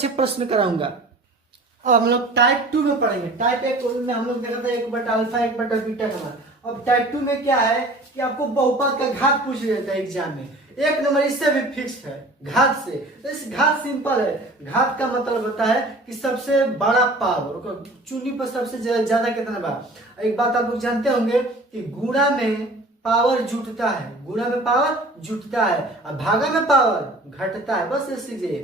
अच्छे प्रश्न कराऊंगा। अब हम लोग टाइप 2 में पढ़ेंगे। टाइप 1 में हम लोग देखा था 1/अल्फा 1/बीटा का। अब टाइप 2 में क्या है कि आपको बहुपद का घात पूछ लेता है एग्जाम में। एक नंबर इससे भी फिक्स है घात से। तो इस घात सिंपल है। घात का मतलब होता है कि सबसे बड़ा पावर, चुनी पर सबसे ज्यादा कितना बार। एक बात आप लोग जानते होंगे कि गुणा में पावर जुटता है, गुणा में पावर जुटता है और भागा में पावर घटता है। बस ये सीखिए,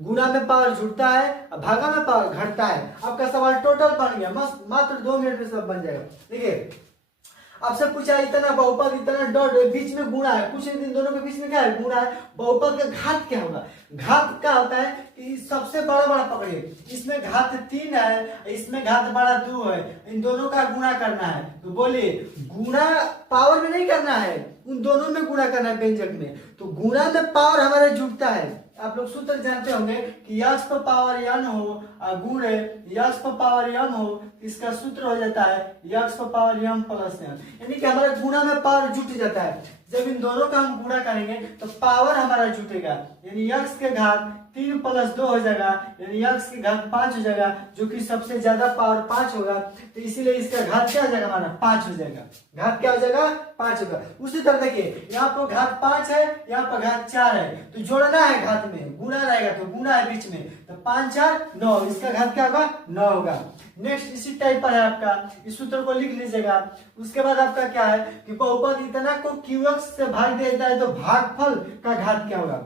गुणा में पावर जुटता है और भागा में पावर घटता है। आपका सवाल टोटल बन गया, मात्र 2 मिनट में सब बन जाएगा। देखिए आपसे पूछा इतना बहुपद इतना डॉट बीच में गुणा है, कुछ इन दोनों के बीच में क्या है, गुणा है। बहुपद का घात क्या होगा? घात क्या होता है कि सबसे बड़ा बड़ा पकड़िए, इसमें घात 3 है, इसमें घात बड़ा 2 है, इन दोनों का गुणा करना है। तो बोलिए गुणा पावर में नहीं करना है, उन दोनों में गुणा करना है व्यंजक में। तो गुणा में पावर हमारा जुटता है। आप लोग सूत्र जानते होंगे कि यक्स पर पावर n हो गुणे यक्स पर पावर m हो, इसका सूत्र हो जाता है यक्स पर पावर m प्लस n। यानी कि हमारा गुणा में पावर जुट जाता है। जब इन दोनों का हम गुणा करेंगे तो पावर हमारा जुटेगा, यानी यक्स के घात 3 + 2 हो जाएगा, यानी यक्स की घात 5 हो जाएगा, जो कि सबसे ज्यादा पावर 5 होगा। तो इसीलिए इसका घात क्या हो जाएगा, हमारा 5 हो जाएगा। घात क्या हो जाएगा, 5 होगा। उसी तरह देखिए यहाँ पर घात 5 है, यहाँ पर घात 4 है, तो जोड़ना है घात में, गुणा रहेगा तो गुणा है बीच में, तो 5 4 9, इसका घात क्या होगा, 9 होगा। नेक्स्ट इसी टाइप पर है आपका, इस सूत्र को लिख लीजिएगा। उसके बाद आपका क्या है कि बहुपद इतना को क्यूएक्स से भाग देता है तो भागफल का घात क्या होगा।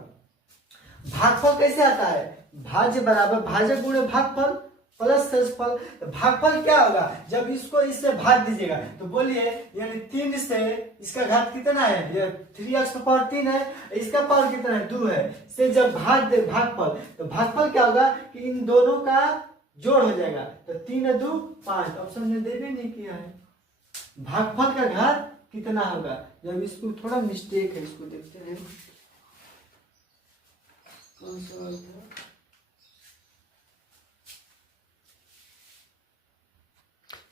भागफल कैसे आता है, भाज्य बराबर भाज्य गुणे भागफल प्लस शेषफल। तो भागफल क्या होगा, जब इसको इससे भाग दीजिएगा तो बोलिए यानी 3 से इसका घात कितना है, ये 3x का पावर 3 है, इसका पावर कितना है 2 है, से जब भाग दे भागफल, तो भागफल क्या होगा कि इन दोनों का जोड़ हो जाएगा। तो 3 2 5, ऑप्शन में दे भी नहीं किया है। भागफल का घात कितना होगा, जब इसको थोड़ा मिस्टेक है, इसको देखते हैं कौन सा था।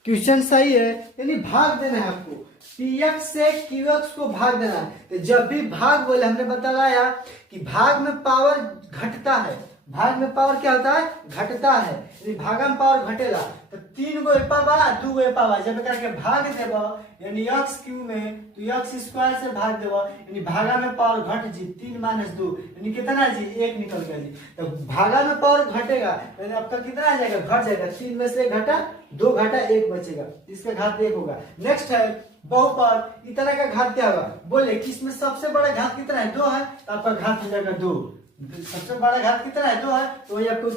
क्वेश्चन सही है, यानी भाग देना है आपको, px से qx को भाग देना है। तो जब भी भाग बोले हमने बताया कि भाग में पावर घटता है, भाग में पावर क्या होता है, घटता है, यानी भागा में पावर घटेगा। तो 3 गो एपा बा 2 गो एपा बा, जब करके भाग देबो यानी x क्यू में तो x स्क्वायर से भाग देबो, यानी भागा में पावर घट जी, 3 - 2 यानी कितना जी, 1 निकल गया जी। तो भागा में पावर घटेगा यानी अब तक कितना आ जाएगा, घट जाएगा। 3 में से घटा 2 घटा 1 बचेगा, इसका घात 1 होगा। नेक्स्ट है बहुपद इतना का घात क्या होगा, बोले कि इसमें सबसे बड़ा घात कितना है, 2 है, तो आपका घात हो जाएगा 2। सबसे बड़ा घात कितना है, 2 है, तो वही आपको